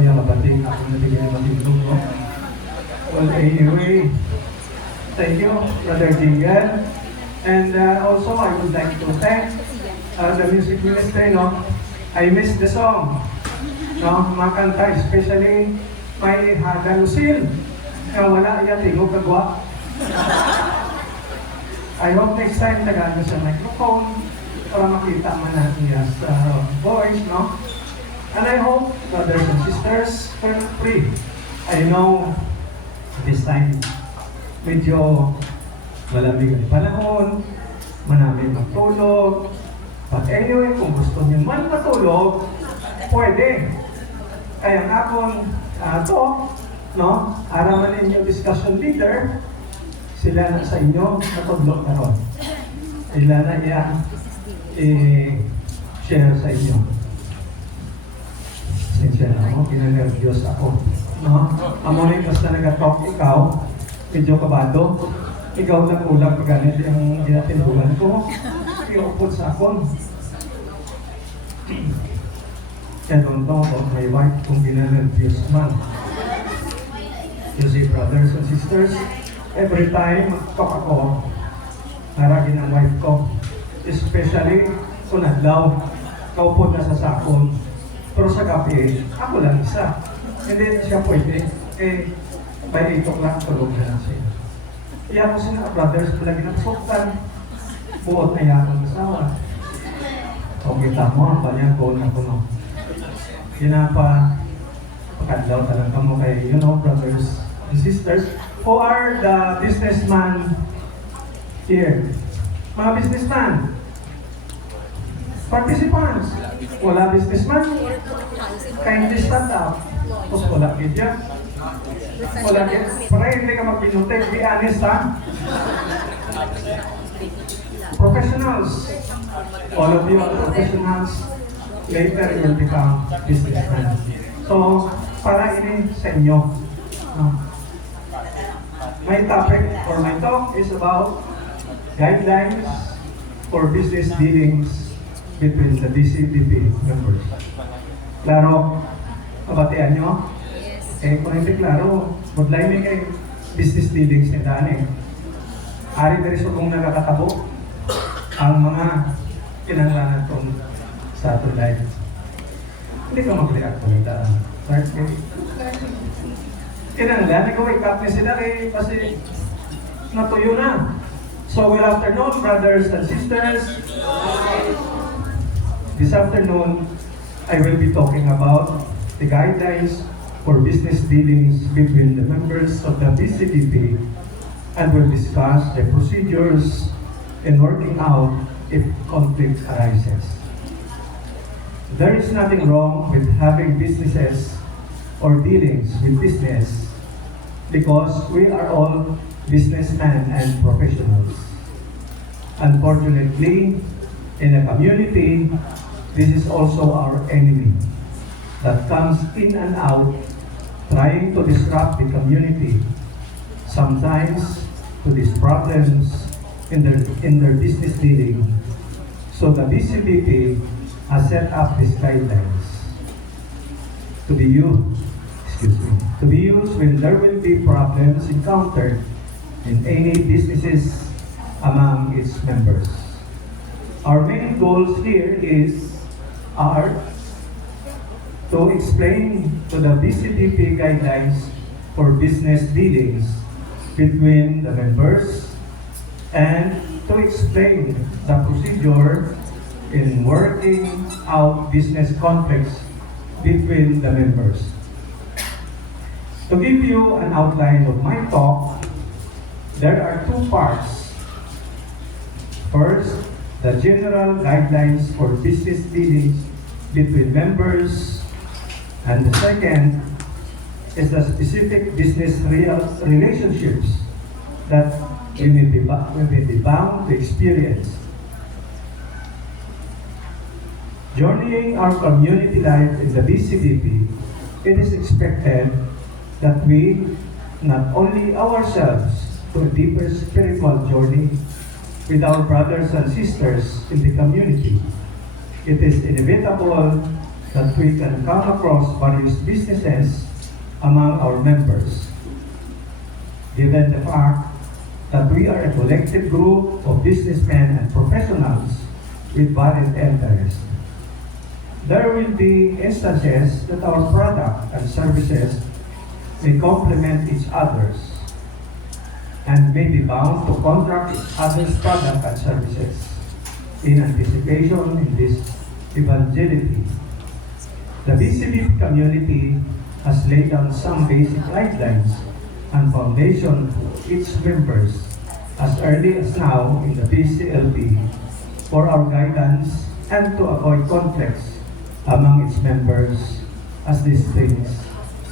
kuya kabating, ako nabigyan ng matindog, no? Well, anyway, thank you, Brother Jingle. And also, I would like to thank the music ministry, no? I miss the song, no? Mga kanta, especially may Hada Lucille, na wala iya tingog kagwa. I hope next time tagano sa microphone para makita man natin niya sa voice, no? And I hope, brothers and sisters, feel free. I know this time medyo malamig ang panahon, manamig magtulog. But anyway, kung gusto niyo man matulog, pwede. Kaya ang akong talk, no? Araman ninyo discussion leader, sila na sa inyo natudlog na ron. Sila na i-share sa inyo. Sinsya na ako, pinanervyos ako. No? Amoy, basta nag-talk ikaw, medyo kabado. Ikaw na kulang pag ganit yung ginatindugan ko. Iupod sa akon. Kaya don't know about my wife kung pinanervyos man. You see, brothers and sisters, every time mag-talk ako, naragin ang wife ko. Especially kung adlaw, kaupod na sa sakon. Pero sa gabi, ako lang isa. Hindi siya pwede. Eh, by 8 o'clock, tulog na lang siya. Kaya ko sila, brothers, palagi nagsuktan. Buot na yakang asawa. O kita mo, ang kanyang phone na kuno. Kinapa, pagkadlaw talaga mo kay, you know, brothers and sisters, who are the businessman here? Mga businessman, participants, wala businessman, kindly stand up. Tapos wala kidya. Wala kidya. Para hindi ka magpinutek, be honest, ha? Professionals, all of you are professionals, later you will become businessmen. So, para ini sa inyo. My topic or my talk is about guidelines for business dealings between the DCDP members. Klaro, kabatian nyo? Yes. Eh, kung hindi klaro, maglain kay business dealings ni Dani. Ari dari sa kung nakakatabo ang mga kinanglanan itong sa atong life. Hindi ka mag-react kung ita. Kinanglan, ikaw i-cut ni sila kasi natuyo na. So, good afternoon, brothers and sisters. This afternoon, I will be talking about the guidelines for business dealings between the members of the BCDP and will discuss the procedures in working out if conflict arises. There is nothing wrong with having businesses or dealings with business because we are all businessmen and professionals. Unfortunately, in a community, this is also our enemy that comes in and out trying to disrupt the community, sometimes to these problems in their business dealing. So the BCBP has set up these guidelines to be used when there will be problems encountered in any businesses among its members. Our main goals here are to explain to the BCDP guidelines for business dealings between the members and to explain the procedure in working out business conflicts between the members. To give you an outline of my talk, there are two parts. First, the general guidelines for business dealings between members, and the second is the specific business relationships that we may be bound to experience. Journeying our community life in the BCDP, it is expected that we not only ourselves to a deeper spiritual journey with our brothers and sisters in the community. It is inevitable that we can come across various businesses among our members, given the fact that we are a collective group of businessmen and professionals with varied interests. There will be instances that our product and services may complement each other's and may be bound to contract each other's product and services in anticipation in this evangelity. The BCBP community has laid down some basic guidelines and foundation for its members as early as now in the BCLP for our guidance and to avoid conflicts among its members as these things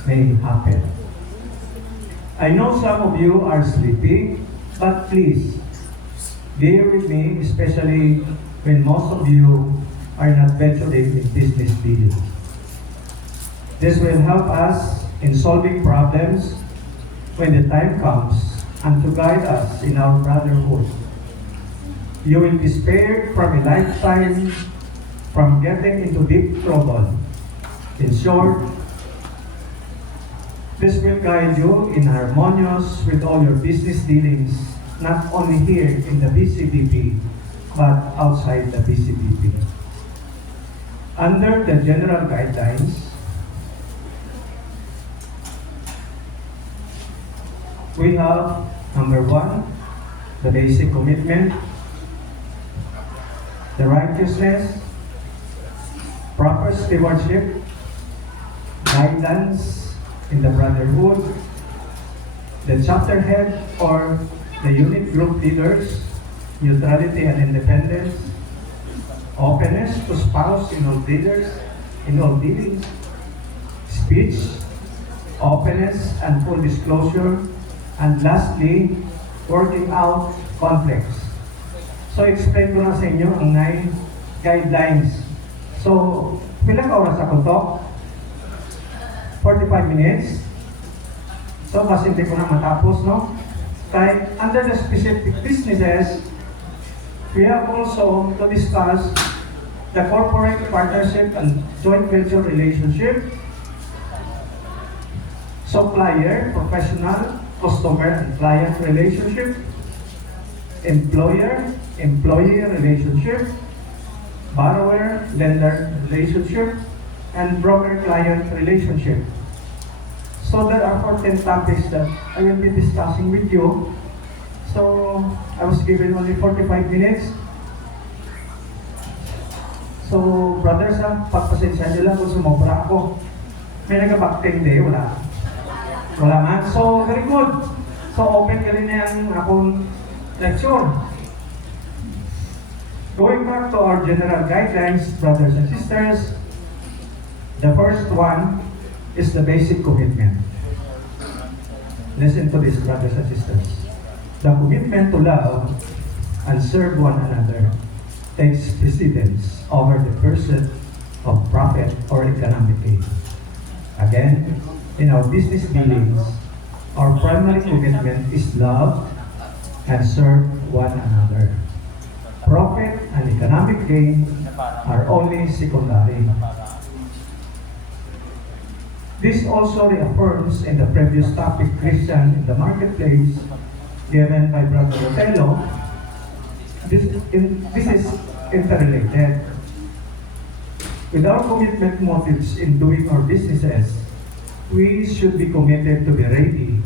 may happen. I know some of you are sleepy, but please bear with me, especially when most of you are not venturing in business dealings. This will help us in solving problems when the time comes and to guide us in our brotherhood. You will be spared from a lifetime from getting into deep trouble. In short, this will guide you in harmonious with all your business dealings, not only here in the BCBP, but outside the BCBP. Under the general guidelines, we have number 1, the basic commitment, the righteousness, proper stewardship, guidance in the brotherhood, the chapter head or the unit group leaders, neutrality and independence, openness to spouse in all dealings, speech, openness and full disclosure, and lastly, working out conflicts. So, explain ko na sa inyo ang 9 guidelines. So, pilang oras ako to? 45 minutes. So, kasi hindi ko na matapos, no? Kaya, under the specific businesses, we have also to discuss the corporate partnership and joint venture relationship, supplier, professional, customer and client relationship, employer-employee relationship, borrower-lender relationship, and broker-client relationship. So there are 14 topics that I will be discussing with you. So I was given only 45 minutes. So brothers, pagpasensya nyo lang kung sumobra ako. May nag-backting day, wala. Wala man. So very good. So open ka rin na yung akong lecture. Going back to our general guidelines, brothers and sisters, the first one is the basic commitment. Listen to this, brothers and sisters. The commitment to love and serve one another takes precedence over the pursuit of profit or economic gain. Again, in our business dealings, our primary commitment is love and serve one another. Profit and economic gain are only secondary. This also reaffirms in the previous topic, Christian in the marketplace, given by Brother Otello. This is interrelated. With our commitment motives in doing our businesses, we should be committed to be ready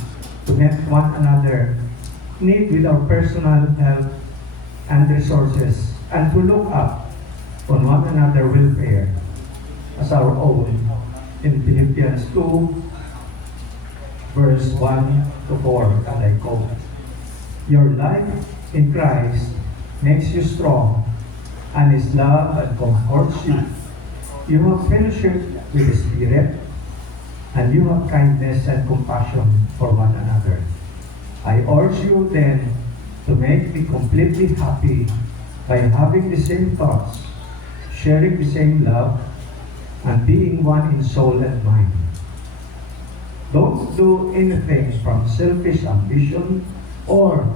to meet one another need with our personal health and resources, and to look up on one another welfare as our own. In Philippians 2, verse 1 to 4, and I quote, "Your life in Christ makes you strong, and His love and comforts you. You have fellowship with the Spirit, and you have kindness and compassion for one another. I urge you then to make me completely happy by having the same thoughts, sharing the same love, and being one in soul and mind. Don't do anything from selfish ambition or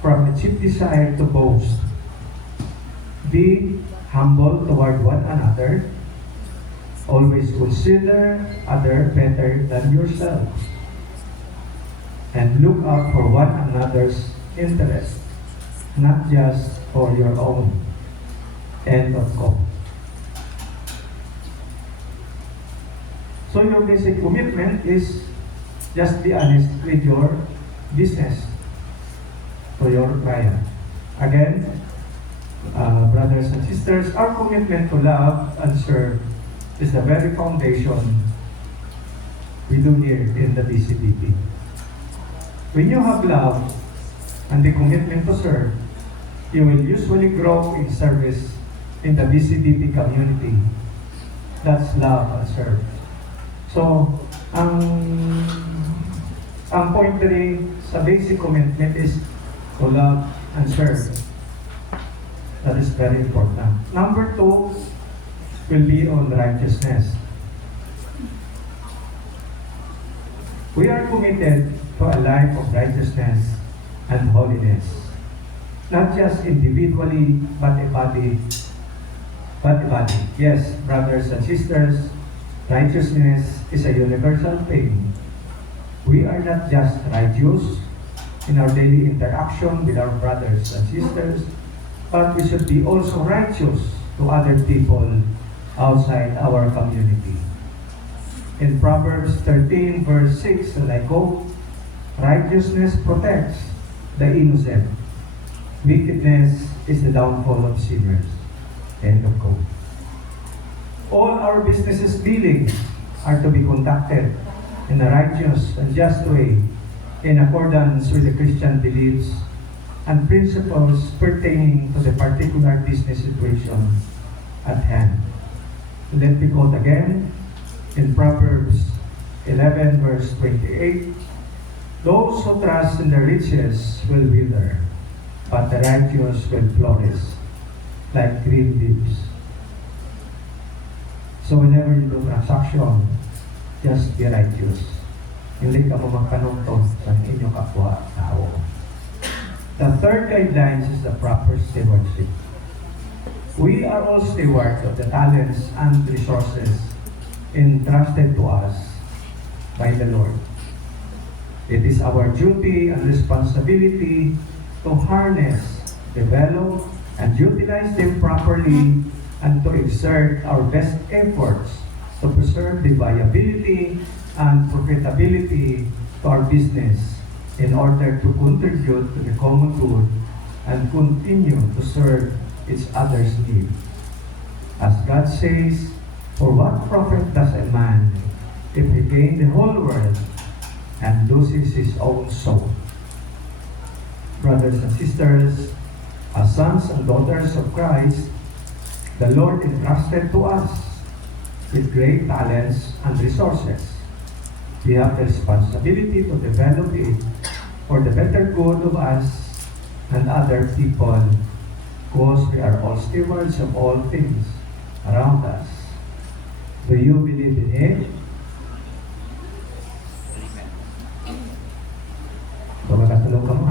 from a cheap desire to boast. Be humble toward one another, Always consider other better than yourself. And look out for one another's interest, not just for your own. End of quote. So your basic commitment is just be honest with your business to your client. Again, brothers and sisters, our commitment to love and serve is the very foundation we do here in the DCDP. When you have love and the commitment to serve, you will usually grow in service in the DCDP community. That's love and serve. So, ang point rin sa basic commitment is to love and serve. That is very important. Number 2 will be on righteousness. We are committed to a life of righteousness and holiness. Not just individually, but a body. Yes, brothers and sisters, righteousness is a universal thing. We are not just righteous in our daily interaction with our brothers and sisters, but we should be also righteous to other people outside our community. In Proverbs 13 verse 6, and I quote, righteousness protects the innocent. Wickedness is the downfall of sinners. End of quote. All our businesses dealings are to be conducted in a righteous and just way in accordance with the Christian beliefs and principles pertaining to the particular business situation at hand. Let me quote again in Proverbs 11 verse 28, those who trust in their riches will wither, but the righteous will flourish like green leaves. So whenever you do transaction, just be righteous. Hindi ka mo magpanungtod sa inyong kapwa-tao. The third guidelines is the proper stewardship. We are all stewards of the talents and resources entrusted to us by the Lord. It is our duty and responsibility to harness, develop, and utilize them properly and to exert our best efforts to preserve the viability and profitability to our business in order to contribute to the common good and continue to serve its others' need. As God says, for what profit does a man if he gain the whole world and loses his own soul? Brothers and sisters, as sons and daughters of Christ, the Lord entrusted to us with great talents and resources. We have the responsibility to develop it for the better good of us and other people, because we are all stewards of all things around us. Do you believe in it? Makatulog ka mo.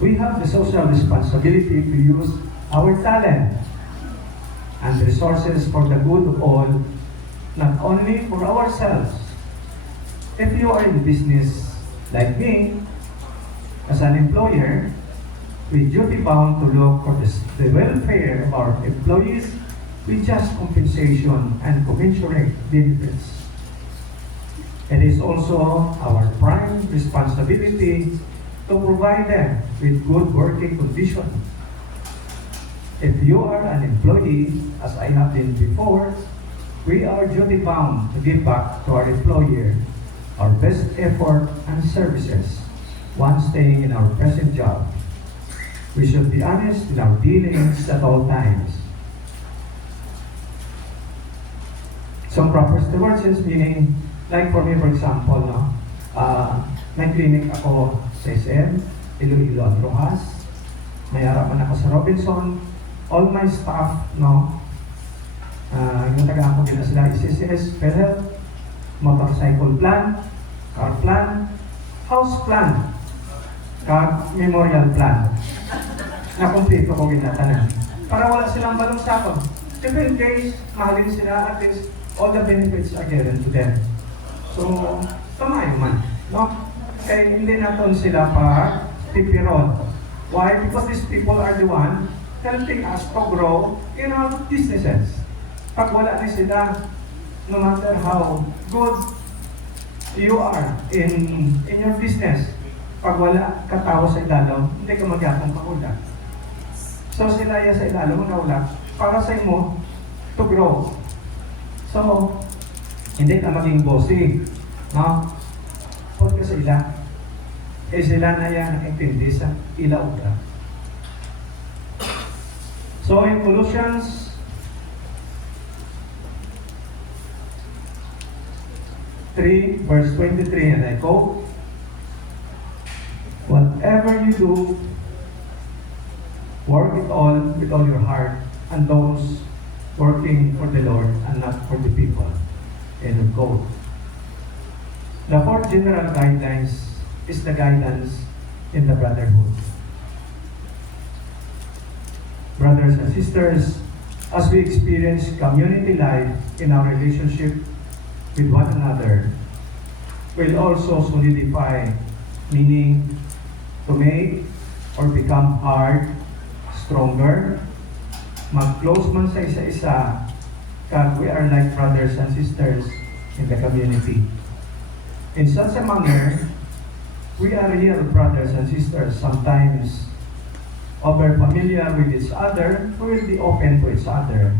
We have the social responsibility to use our talent and resources for the good of all, not only for ourselves. If you are in business like me, as an employer, we duty bound to look for the welfare of our employees with just compensation and commensurate benefits. It is also our prime responsibility to provide them with good working conditions. If you are an employee, as I have been before, we are duty bound to give back to our employer our best effort and services while staying in our present job. We should be honest in our dealings at all times. Some proper stewardship meaning, like for me, for example, may clinic ako sa SM, Iloilo at Rojas. May harapan ako sa Robinson. All my staff, yung taga ako din sila, SSS, PhilHealth, motorcycle plan, car plan, house plan, memorial plan. Nakumpleto ko ginatanan. Para wala silang balong sakon. If in case, mahalin sila, at least all the benefits are given to them. So, tamayo man, no? Kaya hindi natin sila pa pipiron. Why? Because these people are the one helping us to grow in our businesses. Pag wala na sila, no matter how good you are in your business, pag wala ka tao sa ilalong, hindi ka magyapong kaula. So sila ya sa ilalong kaula para sa imo to grow. So, hindi ka maging bossy, no? Huwag ka sa ila. Eh sila na yan nakintindi sa ilaw ka. So in Colossians 3 verse 23, and I quote, "Whatever you do, work it all with all your heart, and those working for the Lord and not for the people." End of quote. The fourth general guidelines is the guidance in the brotherhood. Brothers and sisters, as we experience community life in our relationship with one another, will also solidify, meaning to make or become hard, stronger, mag-close man sa isa-isa, kag we are like brothers and sisters in the community. In such a manner, we are real brothers and sisters, sometimes over familiar with each other, we will be open to each other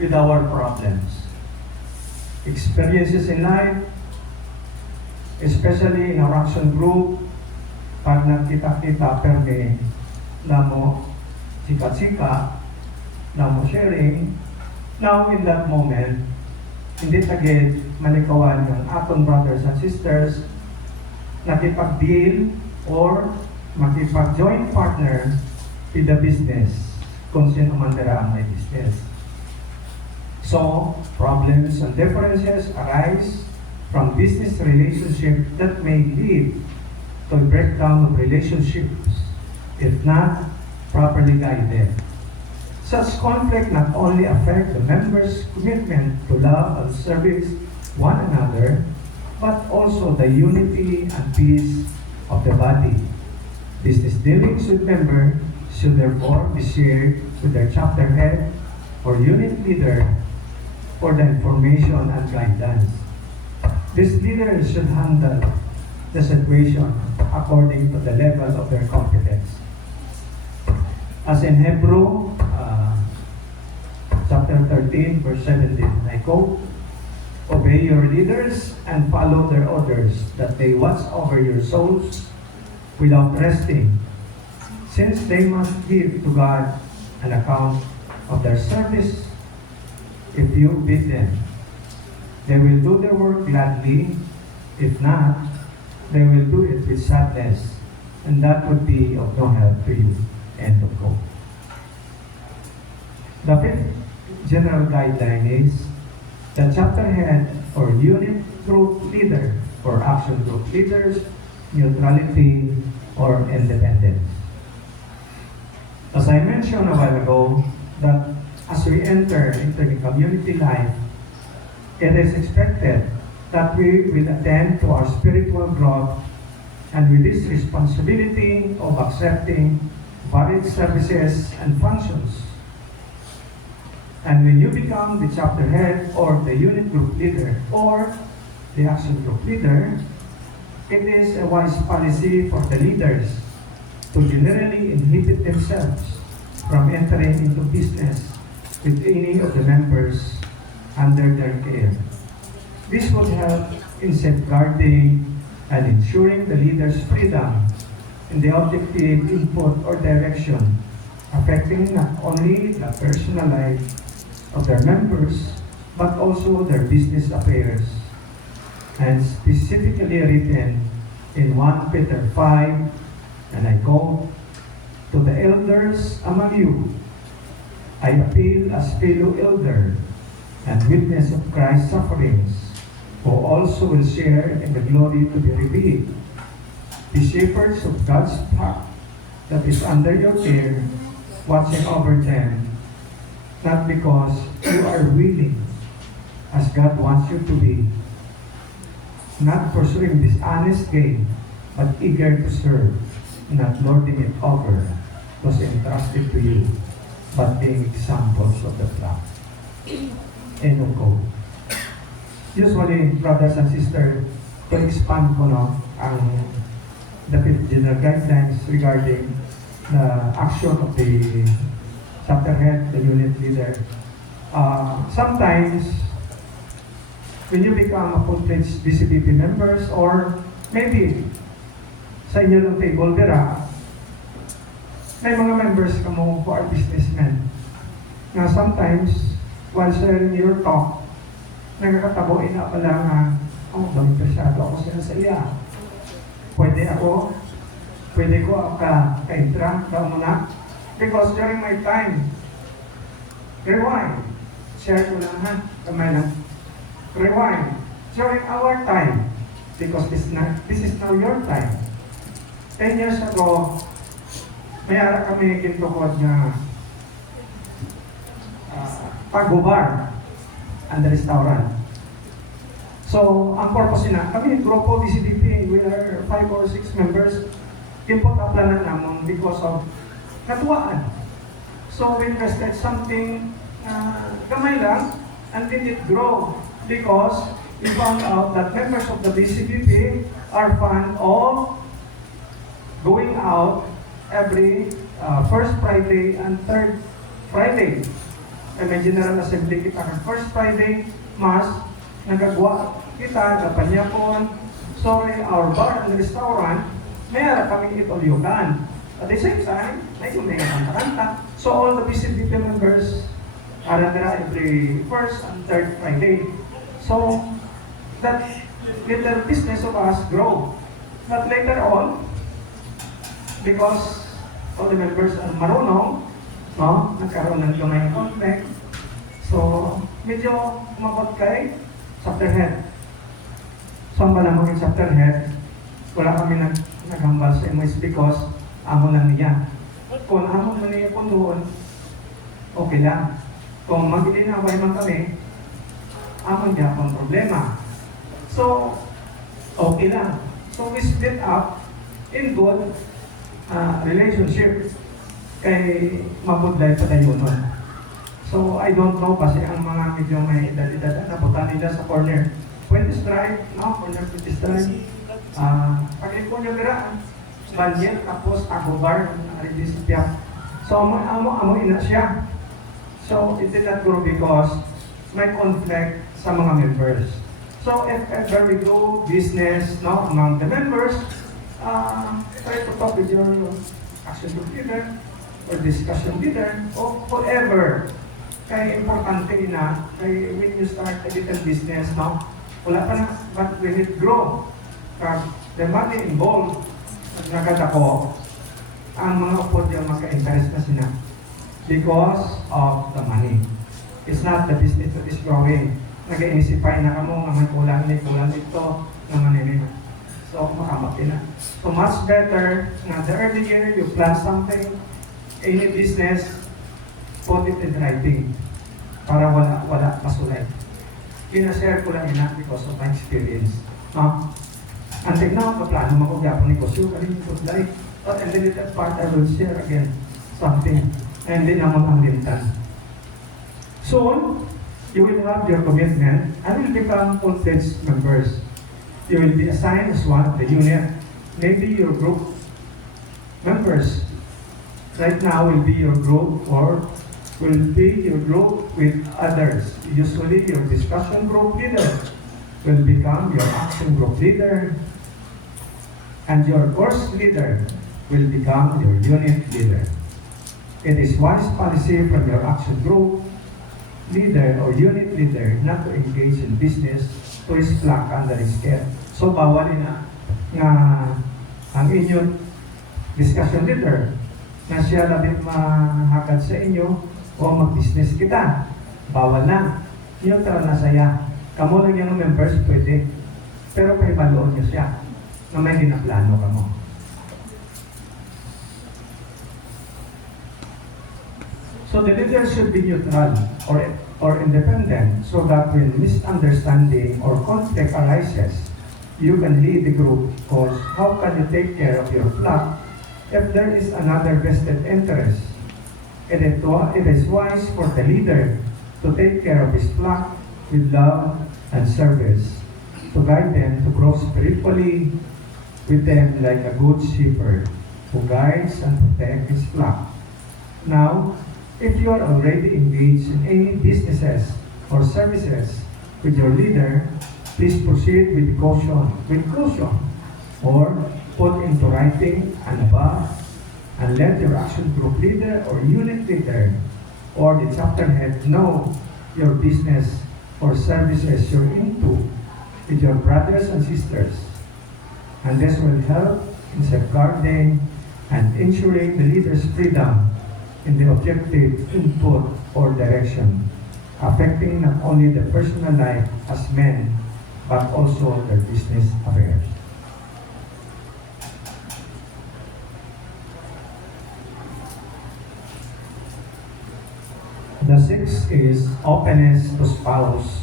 with our problems. Experiences in life, especially in our action group, pag nagkita-kita perme na mo sika-sika, na mo sharing, now in that moment, hindi tagid manikawan ng atong brothers and sisters nakipag-deal or makipag-joint partner with the business kung sino man dira ang may business. So, problems and differences arise from business relationships that may lead to a breakdown of relationships if not properly guided. Such conflict not only affect the members' commitment to love and service one another, but also the unity and peace of the body. Business dealings with members should therefore be shared with their chapter head or unit leader for the information and guidance. This leader should handle the situation according to the level of their competence. As in Hebrew, chapter 13, verse 17, I quote, "Obey your leaders and follow their orders, that they watch over your souls without resting, since they must give to God an account of their service. If you beat them, they will do their work gladly. If not, they will do it with sadness, and that would be of no help to you." End of quote. The fifth general guideline is the chapter head or unit group leader or action group leaders, neutrality or independence. As I mentioned a while ago, that as we enter into the community life, it is expected that we will attend to our spiritual growth, and with this responsibility of accepting varied services and functions. And when you become the chapter head or the unit group leader or the action group leader, it is a wise policy for the leaders to generally inhibit themselves from entering into business with any of the members under their care. This would help in safeguarding and ensuring the leader's freedom in the objective input or direction, affecting not only the personal life of their members, but also their business affairs, and specifically written in 1 Peter 5, and I quote, "To the elders among you, I appeal as fellow elder and witness of Christ's sufferings, who also will share in the glory to be revealed. Be shepherds of God's flock that is under your care, watching over them not because you are willing, as God wants you to be, not pursuing this honest gain, but eager to serve, not lording it over was entrusted to you, but being examples of the flock. End of quote. Usually, brothers and sisters, to expand ko no, ang the general guidelines regarding the action of the chapter head, the unit leader. Sometimes, when you become a full-fledged DCPP members, or maybe sa inyo ng table dira, may mga members kamo who are businessmen na sometimes, while sharing your talk, nagkakataboin na pala nga, oh, interesado ako sa iya. Pwede ko ka-intra, muna. Because during my time, rewind, share ko lang ha, kamay lang. Rewind, during our time, because this is now your time. 10 years ago, mayara kami kintukod nga pag-bar and the restaurant. So, ang purpose na, kami, grupo DCDP, we are 5 or 6 members, import na naman because of natuwaan. So, we invested something gamay lang, and then it grow because we found out that members of the DCDP are fond of going out every first Friday and third Friday. May General Assembly kita ng first Friday, Mass, nagagawa kita, kapanyapon, sorry, our bar and restaurant, mayara kami itulyukan. At the same time, may mga kanta-kanta. So all the PCDP members are there every first and third Friday. So that little business of us grow. But later on, because all the members are marunong, no, nagkaroon ng lumay conflict. So, medyo umabot kay chapter head. So, ang malamang yung chapter head, wala kami naghambal sa MOS because amo lang niya. Kung amo man niya po doon, okay lang. Kung mag-inaway man kami, amo niya akong problema. So, okay lang. So, we split up in good relationship kay mabudlay pa tayo nun. So, I don't know kasi ang mga medyo may edad-edad na puta nila sa corner. Pwede strike, no? Corner pwede strike. Pag-ipon nyo biraan, banyan, tapos ako bar, naridisipya. So, amo ina siya. So, it did not grow because may conflict sa mga members. So, if ever we do business, no, among the members, try to talk with your action group leader or discussion leader or whoever. Kaya importante na, kaya when you start a little business, no, wala pa na, but when it grow, the money involved, nagadako, ang mga upod yung maka-interest na sila because of the money. It's not the business that is growing. Nag-iisipay na kamo, nga may kulang ito, naman nila. So, makamati na. So, much better na the early year, you plan something, any business, put it in writing para wala masulay. Kinashare ko lang ina because of my experience. Until now, paplano mo ko gyapon negosyo, kali masulay. But and then that part, I will share again something. And then naman ang limtan. Soon, you will have your commitment and will become full-fledged members. You will be assigned as one of the unit. Maybe your group members right now will be your group or will be your group with others. Usually your discussion group leader will become your action group leader and your course leader will become your unit leader. It is wise policy from your action group leader or unit leader not to engage in business to his flock under his care. So bawal na nga ang inyong discussion leader na siya labing mahakad sa inyo o mag-business kita. Bawal na. Neutral na saya. Kamo lang yung members, pwede. Pero kay baloon niyo siya na may ginaplano kamo. So the leader should be neutral or independent so that when misunderstanding or conflict arises, you can lead the group, because how can you take care of your flock if there is another vested interest? It is wise for the leader to take care of his flock with love and service, to guide them to grow spiritually with them like a good shepherd who guides and protects his flock. Now, if you are already engaged in any businesses or services with your leader, please proceed with caution, or put into writing and above, and let your action group leader or unit leader or the chapter head know your business or services you're into with your brothers and sisters. And this will help in safeguarding and ensuring the leader's freedom in the objective input or direction, affecting not only the personal life as men, but also their business affairs. The sixth is openness to spouse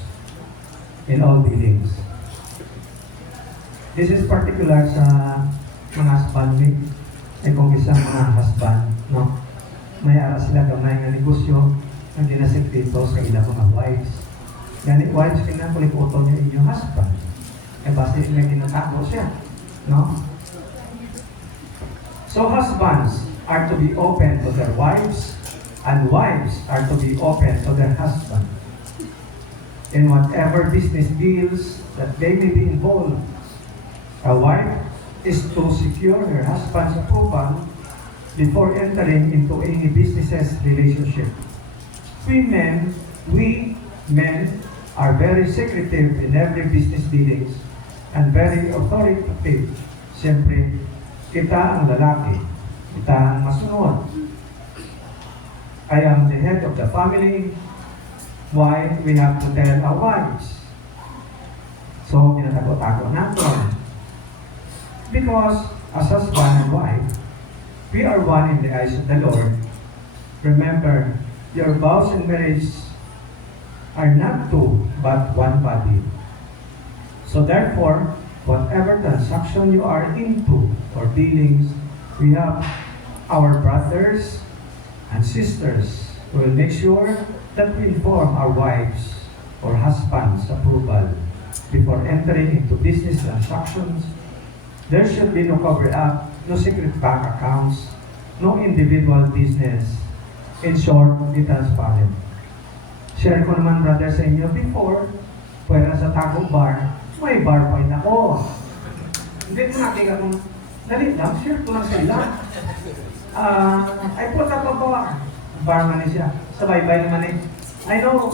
in all dealings. This is particular sa mga husbanding. Kung isang mga husband, no? May aras sila gamay nga negosyo ang dinasekreto sa ilang mga wives. Ganit wives, kinakulikuto niya inyong husband. Basta may ginatago siya, no? So husbands are to be open to their wives, and wives are to be open to their husband in whatever business deals that they may be involved. A wife is to secure her husband's approval before entering into any business relationship. We men are very secretive in every business dealings and very authoritative. Siyempre, kita ang lalaki, kita ang masunod. I am the head of the family. Why we have to tell our wives? So, ginatago-tago natin. Because, as husband and wife, we are one in the eyes of the Lord. Remember, your vows in marriage are not two, but one body. So therefore, whatever transaction you are into or dealings, we have our brothers and sisters who will make sure that we inform our wives or husbands' approval before entering into business transactions. There should be no cover-up, no secret bank accounts, no individual business. In short, be transparent. Share ko naman, brother, sa inyo before, pwera sa Tago Bar, may bar point ako. Hindi ko nakita kung, dali lang, share ko lang sa ilang. I put up a bar man siya. Sa baybay naman eh. I know,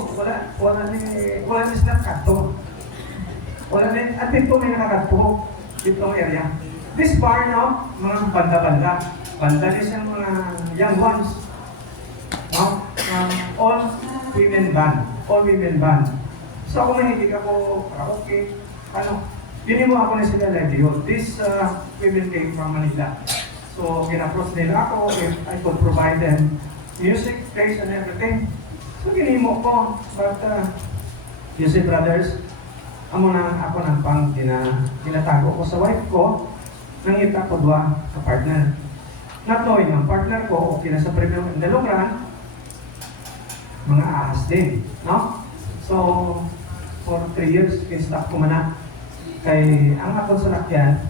wala ni sila kato. Wala ni, at dito may nakakato. Itong area. This bar, no, mga banda-banda. Banda din siyang mga young ones. No? All women band. So ako mahilig ako, karaoke, mo ako na sila livelihood. This women came from Manila. So, gina-approach nila ako if I could provide them music, praise, and everything. So, ginimo ko. But, you see, brothers, ako ng pang ginatago ko sa wife ko, nangita ko dua ka partner. Not knowing ang partner ko, okay na sa premium in the long run, mga ahas din, no? So, for 3 years, kinstop ko man. Kay ang akong salakyan,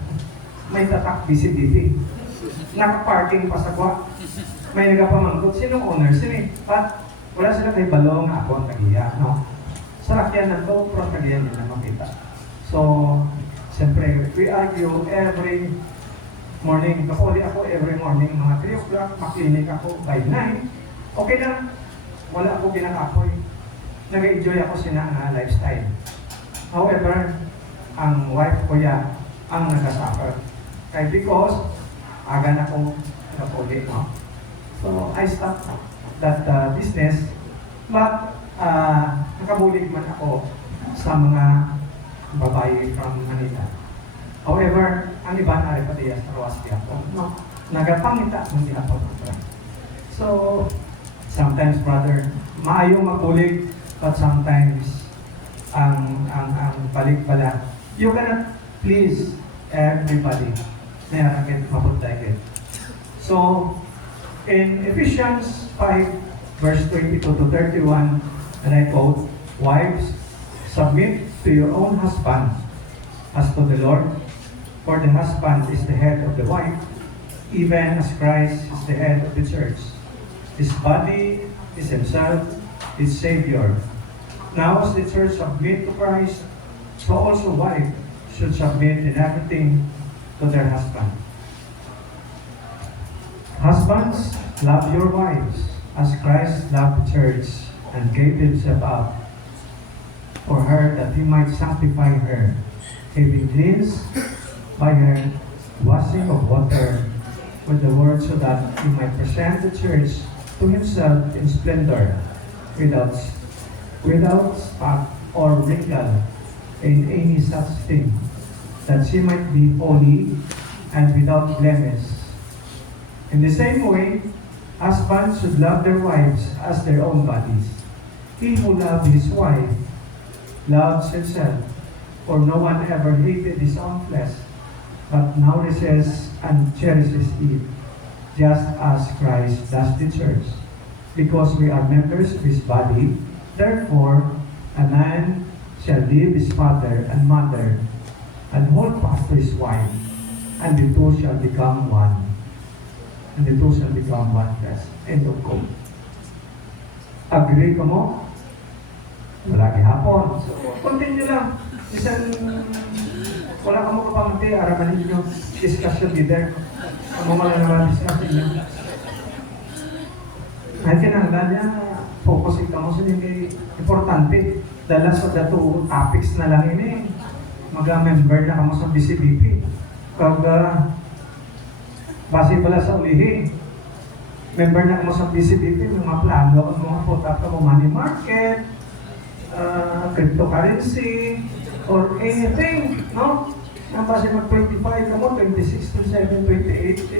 may tatak BCBP. Naka-parking pa sa kwa. May nagapamangkot, sinong owner? Sino? But, wala sila kay balong nga ako ang tagiya, no? Salakyan na to, pero tagiya nila makita. So, siyempre, we argue every morning. Kapuli ako every morning, mga 3 o'clock, maklinik ako by 9. Okay lang. Wala ako ginakapoy. Nag-enjoy ako na lifestyle. However, ang wife ko yan ang nag-suffer. Kaya because, aga na akong kapuli, no? So, I stopped that business. But, nakabulig man ako sa mga babae from Manila. However, ang iba na rin pati sa Roas di ako, no? Nagapangita ng di ako. So, Sometimes, brother, maayong makulit, but sometimes, ang balik pala, you cannot please everybody. Nayarakit, maputay. So, in Ephesians 5, verse 22 to 31, and I quote, "Wives, submit to your own husband as to the Lord, for the husband is the head of the wife, even as Christ is the head of the church. His body is himself, his Savior. Now as the church submit to Christ, so also wife should submit in everything to their husband. Husbands, love your wives as Christ loved the church and gave himself up for her that he might sanctify her, having cleansed by her washing of water with the word, so that he might present the church to himself in splendor, without spot or wrinkle in any such thing, that she might be holy and without blemish. In the same way, husbands should love their wives as their own bodies. He who loves his wife loves himself, for no one ever hated his own flesh, but nourishes and cherishes it, just as Christ does the church, because we are members of his body. Therefore, a man shall leave his father and mother, and hold fast to his wife, and the two shall become one. And the two shall become one flesh." End of quote. Agree ka mo? Wala hapon. So, continue lang. Isang, wala ka mo kapamati, araman ninyo, discussion leader. Ano mo lang naman discussion niyo. Kahit kinahanglan niya, focus ka mo sa nini, importante. Dala sa dato topics na lang ini. Mag-member na ka mo sa BCBP. Kag, base pala sa ulihi, member na ka mo sa BCBP, mga plano, mga put-up ka mo money market, cryptocurrency, or anything, no? Nang base mag-25 ka mo, 26, 27, 28,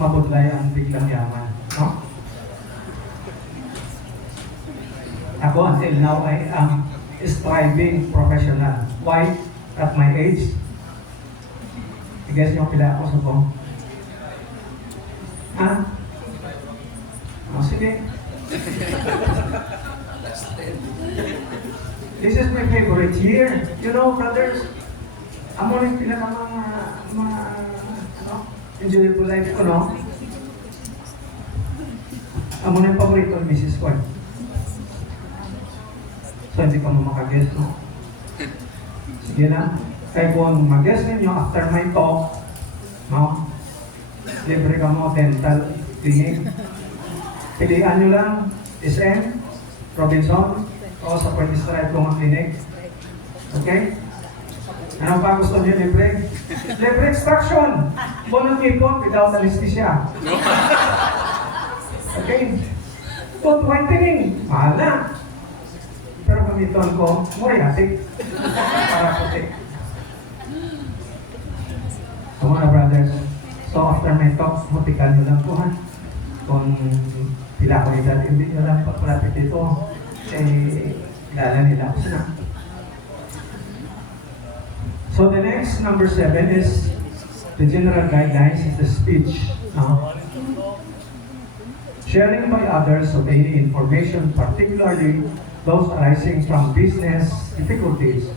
mabudlay ang biglang yaman, no? Ako, until now, I am striving professional. Why? At my age, I guess yung pila ako sa po. Ha? Oh, sige. This is my favorite year. You know, brothers, amo rin pila ka mga enjoyable life ko, no? Amo rin paborito ni Mrs. Kwan. So, hindi ka mo makaguess, no? Sige na. Kaya kung mag-guess ninyo after my talk, no? Libre ka mo dental clinic. Pilihan nyo lang, SM, Robinson, o sa Pwede Stripe kong clinic. Okay? Ano pa gusto nyo libre? Libre extraction! Bonang ipon without anesthesia. Okay? Tooth whitening, mahal na. Pero gamiton ko, moriatic. Para puti. So mga brothers, so after my talk, mutikan nyo lang po ha. Kung pila ko edad, hindi nyo lang pagpalapit dito, kilala nila ako sila. So the next, number 7 is the general guidelines is the speech. Sharing by others of any information, particularly those arising from business difficulties,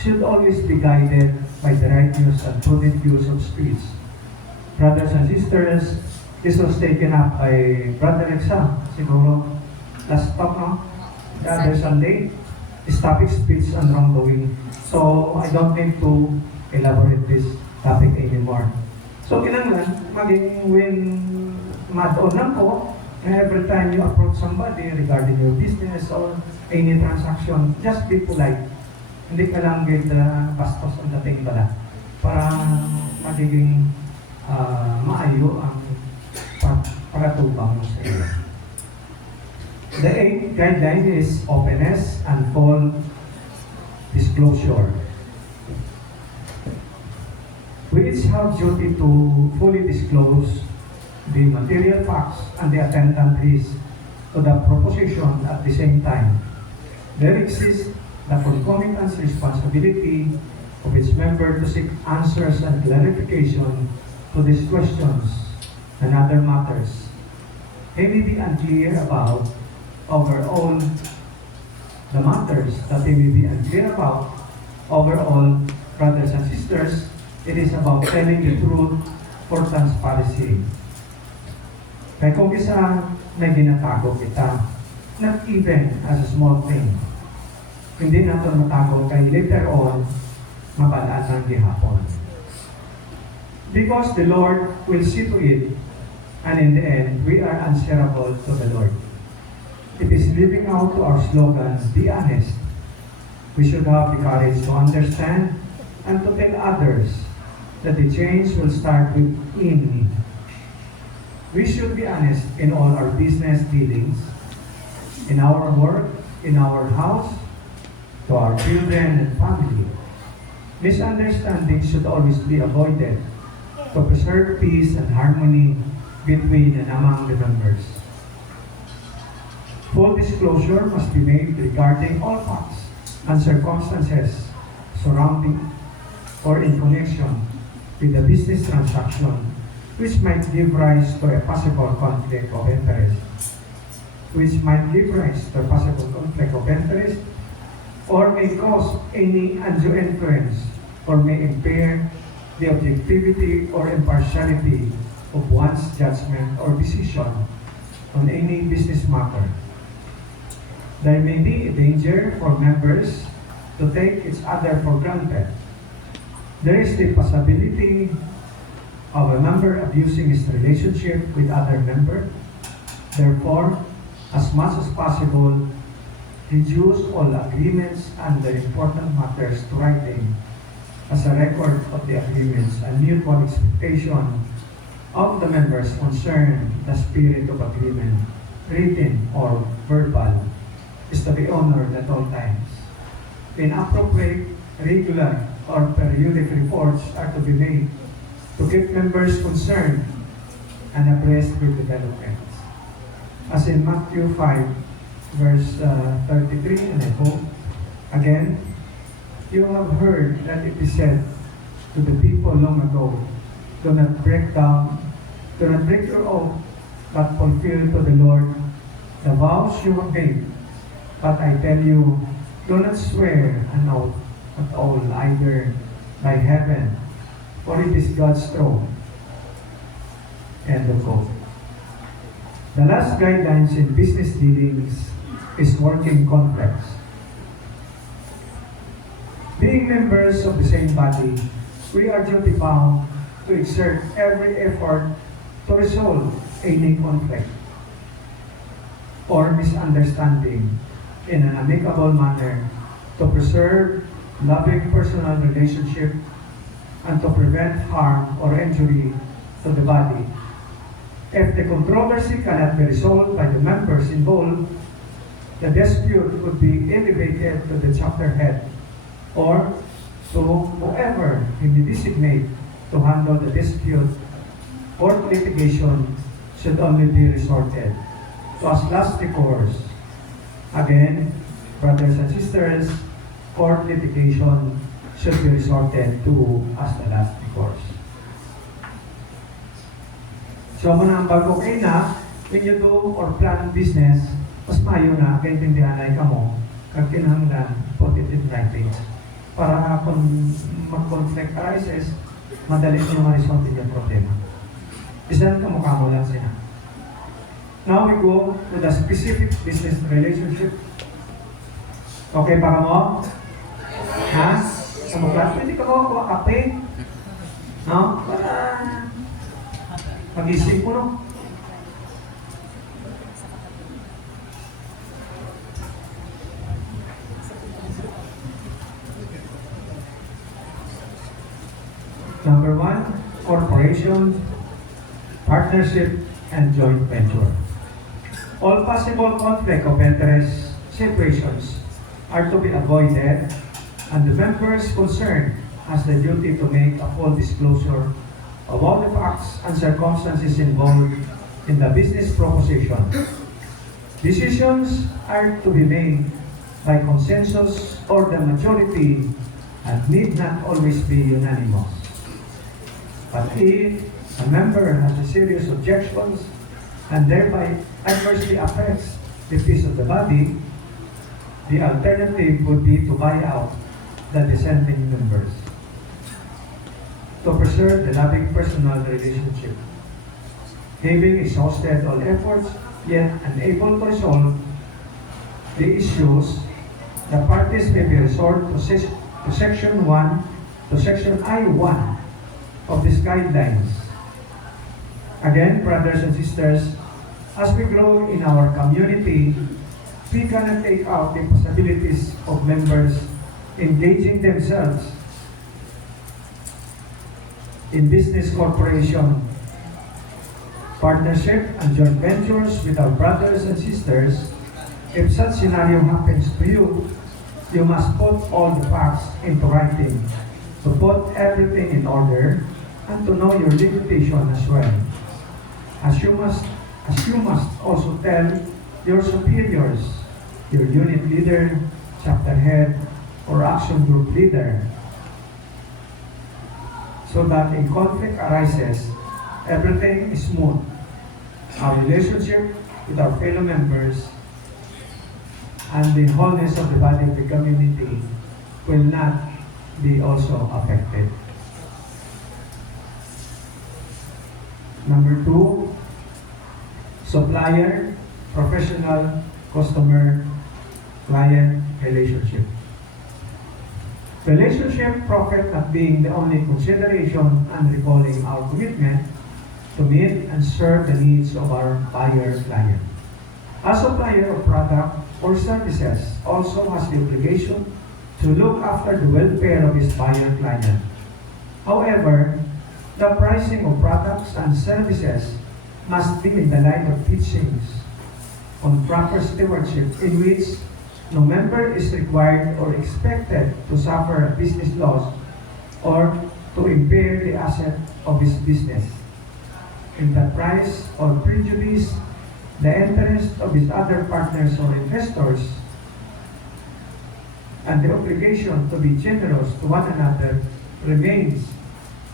should always be guided by the right use and prudent use of speech. Brothers and sisters, this was taken up by Brother Exam, siguro last talk, no? The other Sunday, is topic speech and wrongdoing. So, I don't need to elaborate this topic anymore. So, kailangan maging when mad-on lang po, every time you approach somebody regarding your business or any transaction, just be polite. Hindi ka lang with bastos ang dating bala para magiging maayo ang pagkatubang mo sa iyo. The 8th guideline is openness and full disclosure. We each have duty to fully disclose the material facts and the attendant risk to the proposition at the same time. There exists the concomitant responsibility of its member to seek answers and clarification to these questions and other matters. They may be unclear about overall the matters that they may be unclear about overall, brothers and sisters, it is about telling the truth for transparency. Kaya kung isa may ginatago kita, not even as a small thing, hindi natin matago kay later on, mabalaan ng gihapon. Because the Lord will see to it, and in the end, we are answerable to the Lord. It is living out to our slogan, be honest. We should have the courage to understand and to tell others that the change will start within me. We should be honest in all our business dealings, in our work, in our house, to our children and family. Misunderstanding should always be avoided to preserve peace and harmony between and among the members. Full disclosure must be made regarding all facts and circumstances surrounding or in connection with the business transaction which might give rise to a possible conflict of interest, or may cause any undue influence or may impair the objectivity or impartiality of one's judgment or decision on any business matter. There may be a danger for members to take each other for granted. There is the possibility of a member abusing his relationship with other member. Therefore, as much as possible, reduce all agreements and the important matters to writing as a record of the agreements and mutual expectation of the members concerned. The spirit of agreement, written or verbal, is to be honored at all times. Inappropriate, regular, or periodic reports are to be made to keep members concerned and abreast with developments. As in Matthew 5, verse 33, and I quote, again, you have heard that it is said to the people long ago, do not break your oath, but fulfill to the Lord the vows you have made. But I tell you, do not swear an oath at all, either by heaven, for it is God's throne. End of quote. The last guidelines in business dealings is working contracts. Being members of the same body, we are duty bound to exert every effort to resolve any conflict or misunderstanding in an amicable manner, to preserve loving personal relationship and to prevent harm or injury to the body. If the controversy cannot be resolved by the members involved, the dispute would be elevated to the chapter head or to whoever he may designate to handle the dispute. Court litigation should only be resorted to as last recourse. Again, brothers and sisters, court litigation should be resorted to as the last recourse. So, muna ang bago kayo na, when you do or plan business, mas mayo na, kaya tindihan ay ka mo, kag kinahanglan, put it in writing. Para kung mag-conflict arises, madali nyo ma-resolve yung problema. Isang kamukha mo lang siya. Now we go to the specific business relationship. Okay para mo? Ha? Sa mga hindi ka mo kape? No? Para mag-isip mo, no? Number 1, corporation, partnership, and joint venture. All possible conflict of interest situations are to be avoided, and the members concerned has the duty to make a full disclosure of all the facts and circumstances involved in the business proposition. Decisions are to be made by consensus or the majority and need not always be unanimous. But if a member has a serious objections and thereby adversely affects the peace of the body, the alternative would be to buy out the dissenting members to preserve the loving personal relationship. Having exhausted all efforts, yet unable to resolve the issues, the parties may be resort to Section 1, to Section I-1 of these guidelines. Again, brothers and sisters, as we grow in our community, we cannot take out the possibilities of members engaging themselves in business corporation, partnership, and joint ventures with our brothers and sisters. If such scenario happens to you, you must put all the facts into writing, to put everything in order, and to know your limitation as well. As you must also tell your superiors, your unit leader, chapter head, or action group leader, so that a conflict arises, everything is smooth. Our relationship with our fellow members and the wholeness of the body of the community will not be also affected. Number 2, supplier, professional, customer, client relationship. Relationship, profit not being the only consideration and recalling our commitment to meet and serve the needs of our buyer client. A supplier of product or services also has the obligation to look after the welfare of his buyer client. However, the pricing of products and services must be in the line of teachings on proper stewardship, in which no member is required or expected to suffer a business loss or to impair the asset of his business in the price or prejudice the interest of his other partners or investors, and the obligation to be generous to one another remains,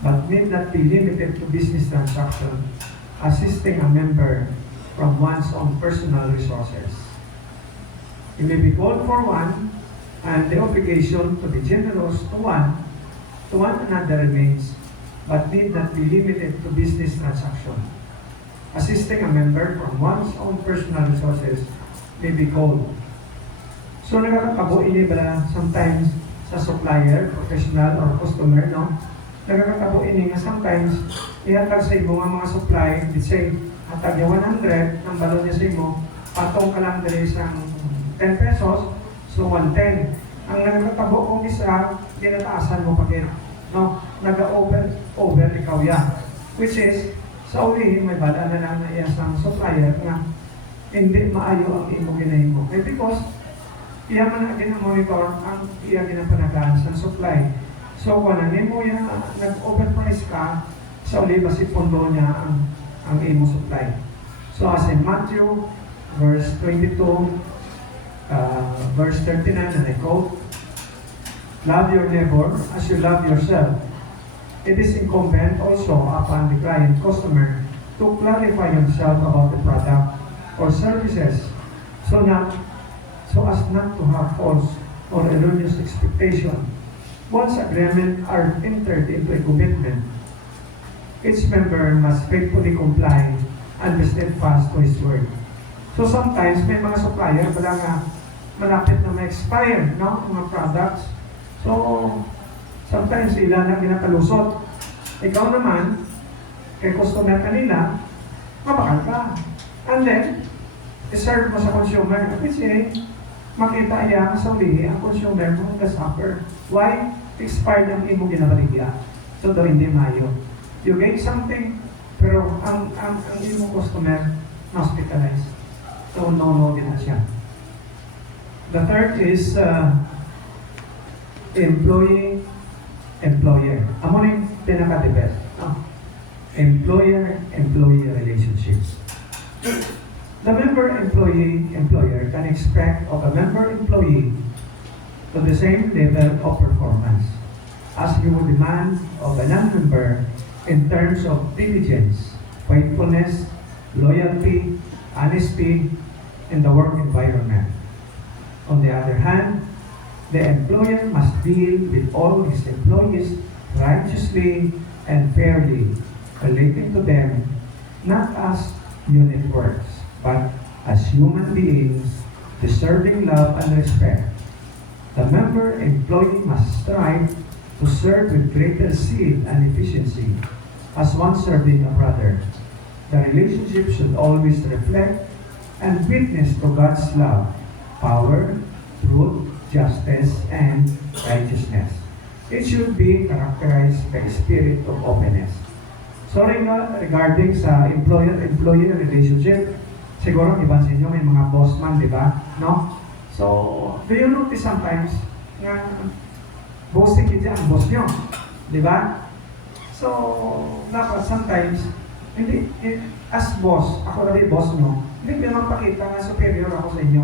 but need not be limited to business transaction, assisting a member from one's own personal resources. It may be called for one, and the obligation to be generous to one another remains, but need not be limited to business transaction. Assisting a member from one's own personal resources may be called. So nagkakatabo ini ba sometimes sa supplier, professional, or customer, no? Nagkakatabo ini nga sometimes ihatag sa imo nga mga supply, let's say, hatag niya 100, ang balon niya sa imo, patong ka lang dali sa 10 pesos, so 110. Ang nagkakatabo kung isa, ginataasan mo pagit, no? Nag-over ikaw ya. Which is, sa uli, may bala na lang na iyasang supplier nga hindi maayo ang imo ginahimo. Eh because, iya man na ginamonitor ang iya ginapanagaan sa supply. So, kung nanin mo yan, nag-overprice ka, sa uli, basi pondo niya ang imo supply. So, as in Matthew, verse 22, verse 39, and I quote, "Love your neighbor as you love yourself." It is incumbent also upon the client customer to clarify himself about the product or services so as not to have false or erroneous expectation. Once agreement are entered into a commitment, each member must faithfully comply and be steadfast to his word. So sometimes may mga supplier wala nga malapit na ma-expire, no, mga products. So sometimes sila na ginatalusot. Ikaw naman, kay customer kanila, mabakal ka. And then, i-serve mo sa consumer. Kasi, makita iya sa uli, ang consumer mo nag-suffer. Why? Expired ang imo ginabaligya. So, daw hindi mayo. You gain something, pero ang imo customer, hospitalized. So, no din na siya. The third is, employer. Amo na yung pinaka-the best. No? employer-employee relationships. The member-employee-employer can expect of a member-employee to the same level of performance as you would demand of a non-member in terms of diligence, faithfulness, loyalty, honesty in the work environment. On the other hand, the employer must deal with all his employees righteously and fairly, relating to them not as unit works, but as human beings deserving love and respect. The member employee must strive to serve with greater zeal and efficiency as one serving a brother. The relationship should always reflect and witness to God's love, power, truth, justice, and righteousness. It should be characterized by a spirit of openness. So regarding sa employer-employee relationship, siguro ibansin nyo may mga boss man, di ba? No? So, do you notice sometimes na bossing yun ang boss nyo? Di ba? So, dapat sometimes, hindi, as boss, ako na rin boss nyo, hindi ko magpakita na superior ako sa inyo.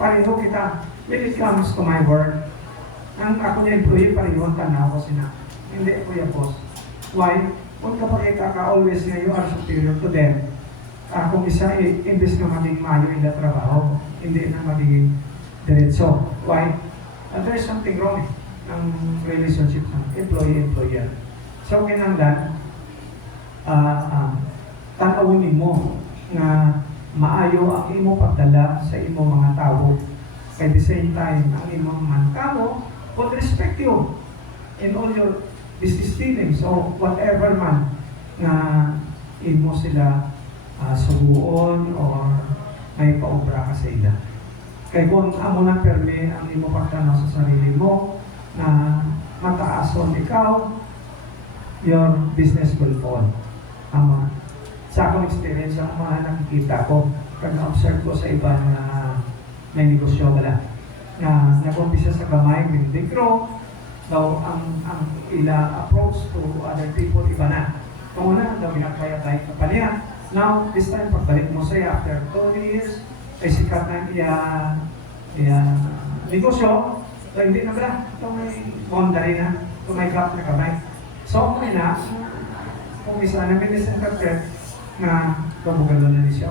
Pareho kita. When it comes to my work, ang ako niya employee, pareho ang tanaw ko sina. Hindi ako yung boss. Why? Kung kapakita ka, always nga you are superior to them. Kung isa, imbes na maging mayo in the trabaho, hindi na maging diretso. Why? There is something wrong ng relationship ng employee-employer. So, kinanglan, tanawin mo na maayo ang imo pagdala sa imo mga tao. At the same time, ang imo mga tao would respect you in all your business dealings. So, whatever man na imo sila subuon or may paubra ka sa ila. Kaya kung amo lang perme ang imo pagtanaw sa sarili mo na mataason ikaw, your business will fall. Ama. Sa akong experience, ang mga nakikita ko, pag na-observe ko sa iba na may negosyo wala, na nag-umpisa sa gamay, when they grow, daw ang ila approach to other people, iba na. Kung una, daw minakaya-kaya ka pa niya. Now, this time, pagbalik mo sa'yo, after 20 years, ay sikat na iya negosyo, so hindi na ba? Ito may boundary na, ito may gap na kamay. So, okay na, kung isa na misinterpret na kabugalo na niya.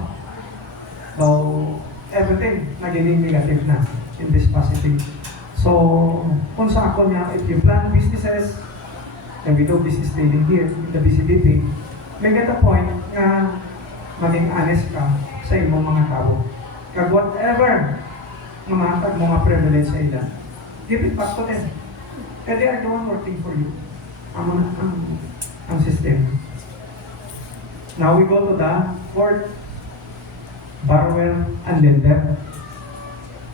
So, everything naging negative na in this positive. So, kung sa ako niya, if you plan businesses, and we do business dealing here in the BCBP, may get a point na maging honest ka sa imong mga tao. Kag whatever mamatag mga privilege sa ila, give it back to them. Kaya they are the one working for you. Ang system. Now we go to the fourth, borrower and lender.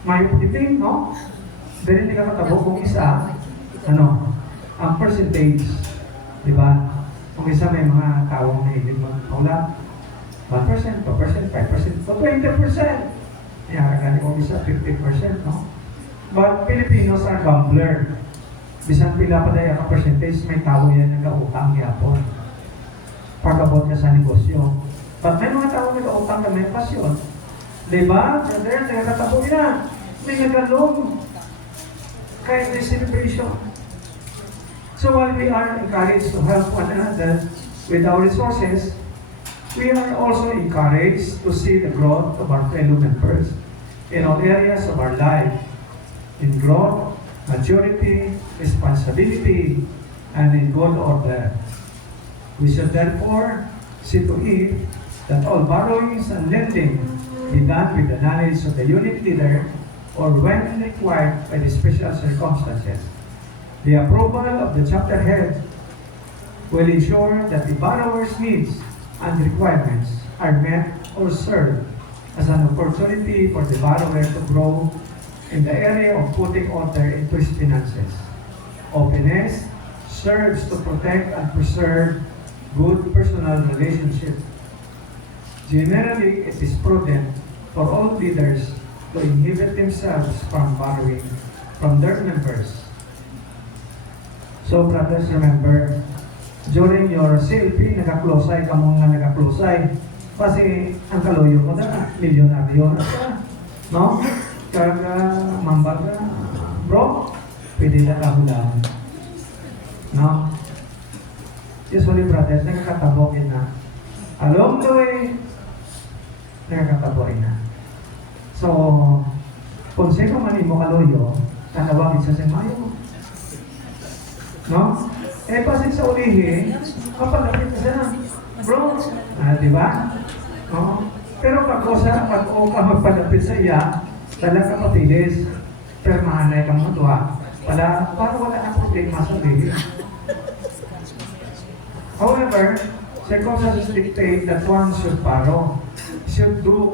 May puliting, no? Very hindi ka katabo kung isa, ang percentage, di ba? Kung isa may mga tawang nahilig mag-paulat, 1%, 2%, 5%, o 20%. Kaya kung isa, 50%, no? But Filipinos are gambler. Bisan pila pa dahil ang percentage, may tao yan nag-autang yapon. Pagabot ka sa negosyo. But may mga tao nag-autang na may pasyon. Diba? Brother, nagkatabo yan. May nag-along. Kaya may celebration. So while we are encouraged to help one another with our resources, we are also encouraged to see the growth of our fellow members in all areas of our life. In growth, maturity, responsibility, and in good order. We should therefore see to it that all borrowings and lending be done with the knowledge of the unit leader or when required by the special circumstances. The approval of the chapter head will ensure that the borrower's needs and requirements are met or served as an opportunity for the borrower to grow in the area of putting order into his finances. Openness serves to protect and preserve good personal relationships. Generally, it is prudent for all leaders to inhibit themselves from borrowing from their members. So, brothers, remember, during your selfie, nagka-close-eye ka mo nga nagka-close-eye. Kasi ang kaluyo ko na, milyonaryo na ka. No? Kaga, mambag ka. Bro, pwede na kahulaan. No? Usually, brothers, nakakatabokin na. Along the way, nakakatabokin na. So, kung sino man mo kaluyo, tatawagin sa semayo mo. No? Eh, pasig sa ulihin, kapalapit ka siya na. Bro, di ba? No? Pero pag o ka magpalapit sa iya, talaga matilis. Pero mahanay kang matwa. Para wala ang problema sa ulihin. However, circumstances dictate that one should do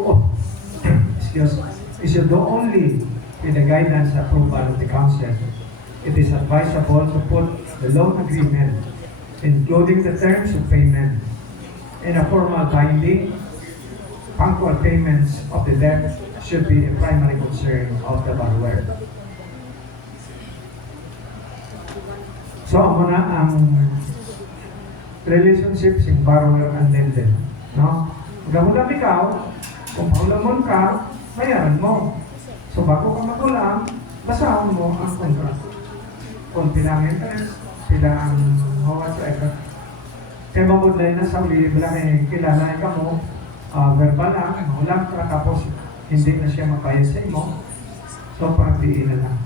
only with the guidance and approval of the council. It is advisable to put the loan agreement, including the terms of payment, in a formal binding. Punctual payments of the debt should be a primary concern of the borrower. So, ako na ang relationships in borrower and lender. No? Pagkahulam ikaw, kung paulamon ka, bayaran mo. So, bago ka magulang, basahan mo ang contract. Kung pilang interest, pilang whatsoever. Kaya mamudlay na sa uli, bilang kilala ka mo, verbal lang, mahulang ka, tapos hindi na siya mapayag sa imo. So, pagdiin na lang.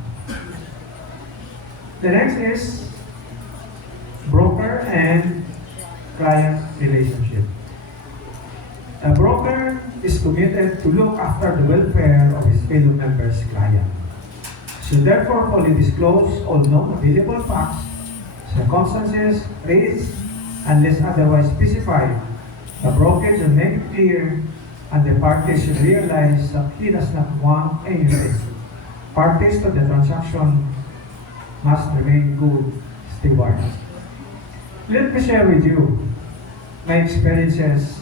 The next is broker and client relationship. A broker is committed to look after the welfare of his fellow members' client. Should therefore fully disclose all known available facts, circumstances, rates, unless otherwise specified. The broker should make it clear, and the parties should realize that he does not want any risk. Parties to the transaction must remain good stewards. Let me share with you my experiences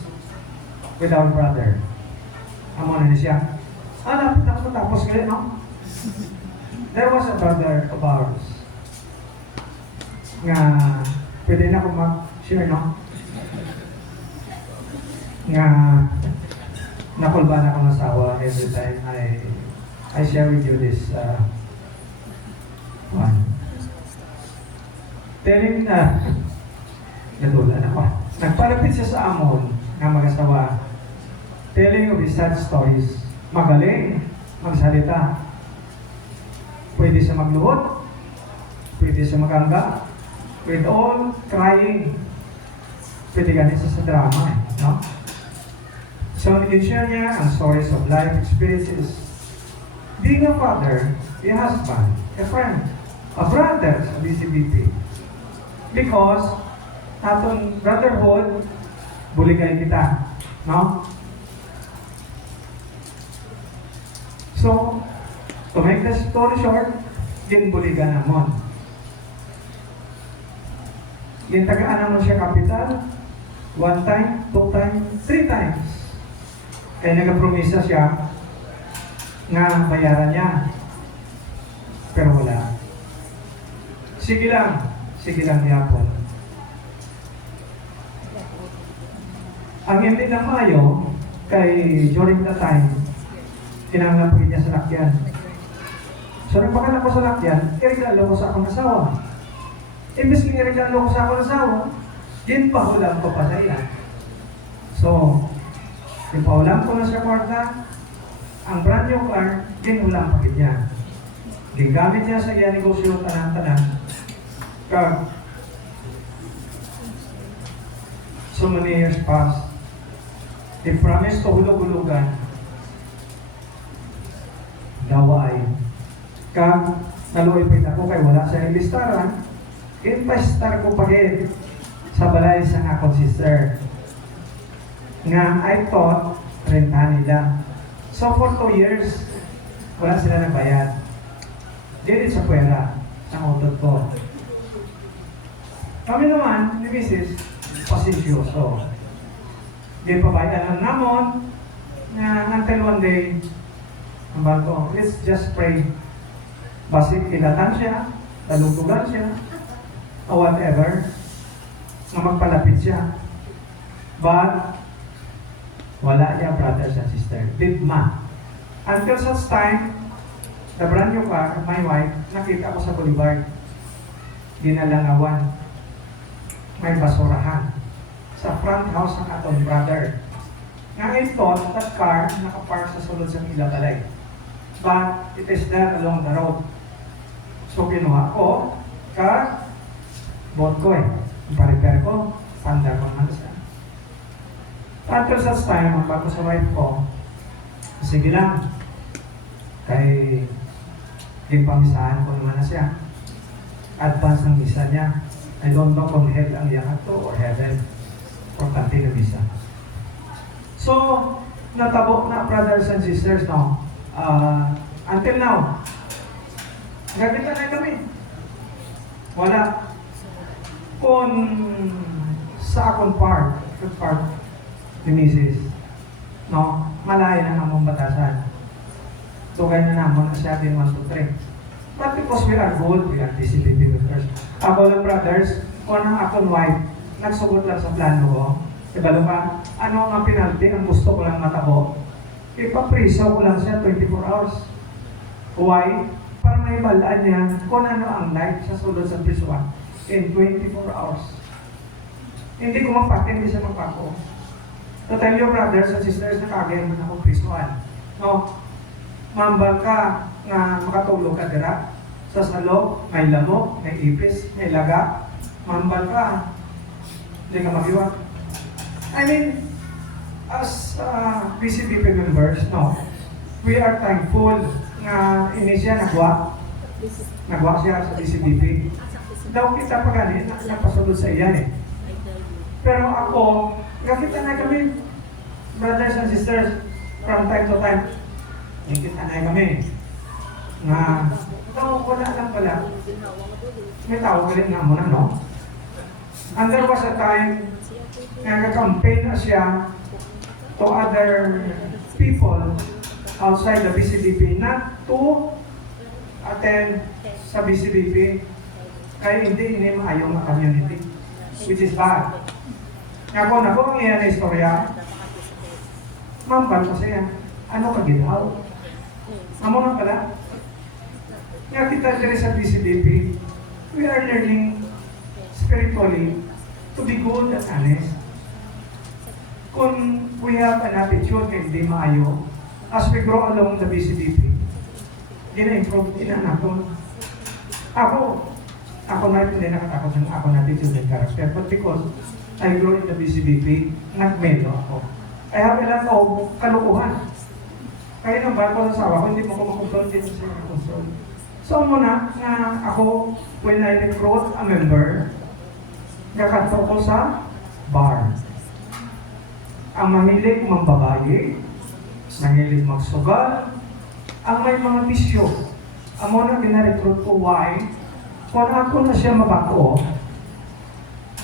with our brother. Amo na siya. Lapit na ako tapos kayo, no? There was a brother of ours nga pwede na ako mag-share, no? Nga nakulban ako ng asawa every time I share with you this one. Telling na natulan ako. Nagpalapit siya sa amon ng mag-asawa. Telling of his sad stories. Magaling magsalita. Pwede siya magluhod. Pwede siya magangga. With all crying. Pwede ganit siya sa drama. No? So, nag-share niya ang stories of life experiences. Being a father, a husband, a friend, a brother sa BCBP. Because, atong brotherhood, buligay kita. No? So, to make the story short, din buligan namon. Yung tagaan naman siya kapital, 1 time, 2 times, 3 times. Kaya nag-promisa siya nga bayaran niya. Pero wala. Sige lang yapon. Ang hindi ng Mayo, during the time, kinangampin niya sa lakyan. So, nagpakanak ko sa lakyan, irigalo ko sa akong asawa. Imbes kong irigalo ko sa akong asawa, din pahulang ko pa sa iya. So, yung paulang ko na sa kwarta, ang brand new car, din ulang pakit niya. Gigamit niya sa iya negosyo tanan-tanan. So many years passed. They promised to hulog-hulugan. Daway. Naluoy pa ako kay wala sa listaran. Impastar ko pagit sa balay sa akong sister. Nga I thought renta nila. So for 2 years, wala sila nagbayad. Dito sa puwera, ang utot ko. Kami naman, ni Mrs. pasensyoso. Di pa bayadan lang namon na until one day, ang bago, let's just pray. Basig kilatan siya, talutugan siya, or whatever. na magpalapit siya. But, wala niya, brothers and sisters. Bigma. Until such time, the brand new car, my wife, nakita ko sa boulevard. Dinalangawan. May basurahan. Sa front house ng atong brother. Nga I thought that car nakapark sa sulod sa Ilabalay. But it is there along the road. So kinuha ko, bought ko ipa-repair ko, standard ko naman siya. Until such time, ang bago sa wife ko, sige lang, kay yung pamisahan ko naman na siya. Advance ng misa niya. I don't know kung hell ang yakat to or heaven. Importante na misa. So, natabo na brothers and sisters, no? Until now, gagita na kami. Wala. Kung sa akong part ni Mrs. No? Malaya na namang batasan. Tugay na namon na siya din 1, 2, 3. But because we are good, we are DCPP members. Ako lang brothers, kung ang akong wife, nagsugot lang sa plano ko, ibalo pa, ano ang penalty ang gusto ko lang matabo? Ipapriso ko lang siya 24 hours. Why? Para may balaan niya kung ano ang life sa sulod sa prisuan in 24 hours. Hindi ko mapatin, hindi siya magpako. To tell you brothers and sisters, nakagay mo akong prisuan. No? Mambal ka na makatulog ka dira. Sa salog, may lamok, may ipis, may laga. Mambal ka. Hindi ka magiwag. I mean, as PCBP members, no, we are thankful na ini siya nagwa siya sa PCBP. Daw kita pa ganit, napasunod sa iyan Pero ako, nakita na kami, brothers and sisters, from time to time, nakita na kami, na, wala lang pala. May tawag rin nga muna, no? And there was a time nag-campaign na siya to other people outside the BCBP not to attend sa BCBP kaya hindi maayaw na community, which is bad. Ako ang iyan na istorya, mambal ko siya, ano ka ginaw? Amo na pala, nga kita dyan sa BCBP, we are learning spiritually to be good and honest. Kung we have an attitude na hindi maayo, as we grow along the BCBP, gina-improve din natin. Ako na hindi nakatakot ng ako na attitude and character, but because I grow in the BCBP, nagmelo ako. I have a lot of kalukuhan. Kaya nang bago sa asawa ko, hindi mo ko makontrol dito sa control. So muna, na ako, when I recruit a member, nakato ko sa bar. Ang mahilig mambabayi, mahilig magsugal, ang may mga bisyo. Ang muna gina-recruit ko, why? Kung ako na siya mabako,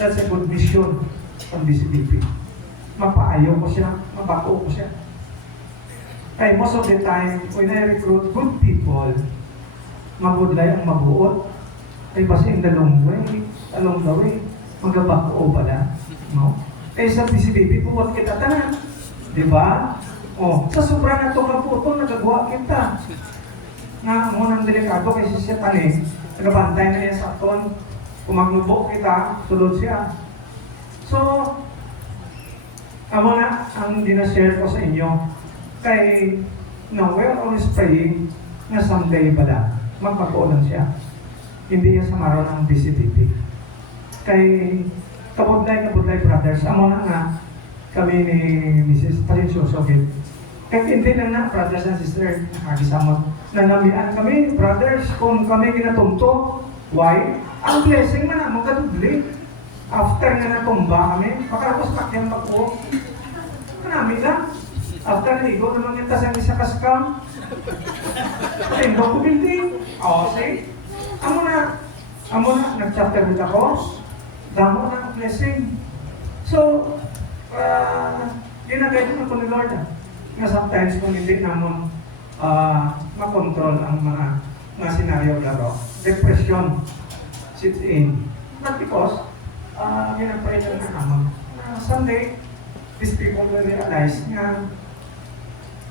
that's a good mission from BCBP. Mapaayo ko siya, mabako ko siya. Kaya most of the time, when I recruit good people, mabudlay ang mabuot. Ay basta in the long way, along the way, magabako pala. No? Eh sa BCBP, puwat kita tanan. Diba? O, sa sobrang na ito kaputo, nagagawa kita. Na munang delikado kasi siya tanin, nagabantay na niya sa aton. Kung maglubok kita, sulod siya. So, amo na ang dinashare ko sa inyo. Kay, no, we're always praying na someday pala, magpapaulan siya. Hindi niya sa maron ng BCBP. Kay, kabudlay brothers, amo na nga, kami ni Mrs. Palinsyosogit. Kahit hindi na brothers and sisters, nakagisamot. Nanamian kami, brothers, kung kami ginatumto, why? Ang blessing man na, magkatudli. After nga natumba kami, pakalapos pakyang mag-o. Manami lang. After naligo naman yung tasang isa kaskam. Patindo ko building. O, say, amo na, nag-chapter with ako. Damo na ang blessing. So, ginagay ko ni Lord na sometimes kung hindi naman makontrol ang mga senaryo laro, depression sits in. Not because ginapray lang na naman. Someday, these people will realize nga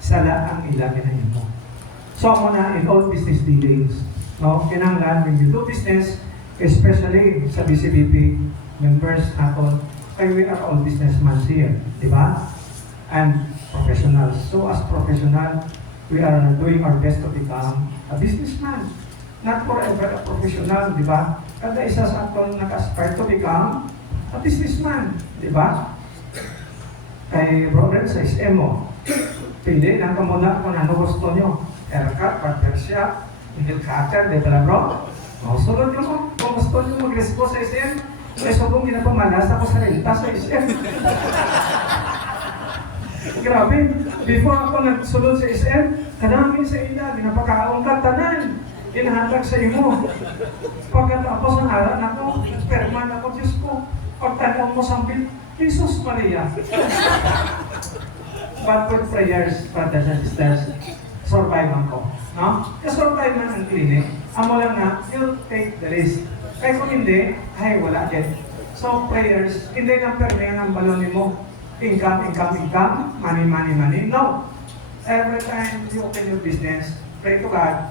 sala ang ilang inahin mo. So ako na in all business dealings, no? Kinanglan when you do business, especially sa BCBP members natin, kaya we are all businessmen here, di ba? And professionals. So as professional, we are doing our best to become a businessman. Not forever a professional, di ba? Kada isa sa atin naka-aspire to become a businessman, di ba? Kay brother sa SM mo, pili lang ka muna kung ano gusto nyo. Haircut, barbershop, nail cutter, di ba bro? O, sunod nyo mo, kung gusto nyo mag-respo sa SM, so kung ginapamalas ako sa renta sa SM. Grabe, before ako nagsulod sa SM, kadami sa ila, ginapakaong katanan, inahatag sa imo. Pagkatapos ang haran ako, perman ako, Diyos ko, pagtanaw mo sa pil, Jesus Maria. But with prayers, brothers and sisters, survive man ko. No? Kasurvive man ang clinic, amo lang na, you'll take the risk. Kaya kung hindi, ay wala din. So prayers, hindi lang perme ang balon mo. Income, income, income, money, money, money. No. Every time you open your business, pray to God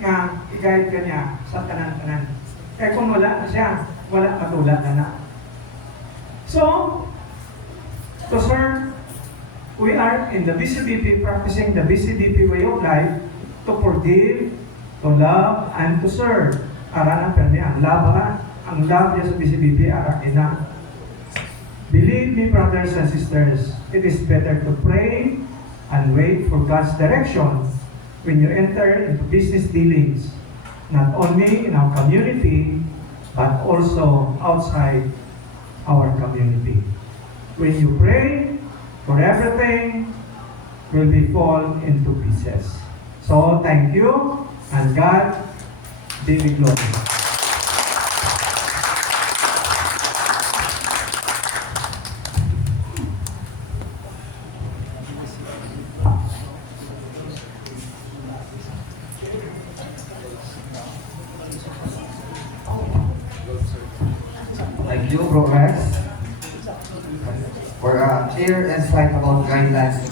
nga i-guide ka niya sa tanan-tanan. Kaya kung wala na siya, wala matulad na. So, to serve, we are in the BCBP, practicing the BCBP way of life to forgive, to love, and to serve. Aran ang perme, ang love niya sa BCBP, aran ina. Believe me, brothers and sisters, it is better to pray and wait for God's direction when you enter into business dealings, not only in our community, but also outside our community. When you pray for everything, will be fall into pieces. So, thank you, and God be the glory. Thank you, Bro Rex, for a clear insight about guidelines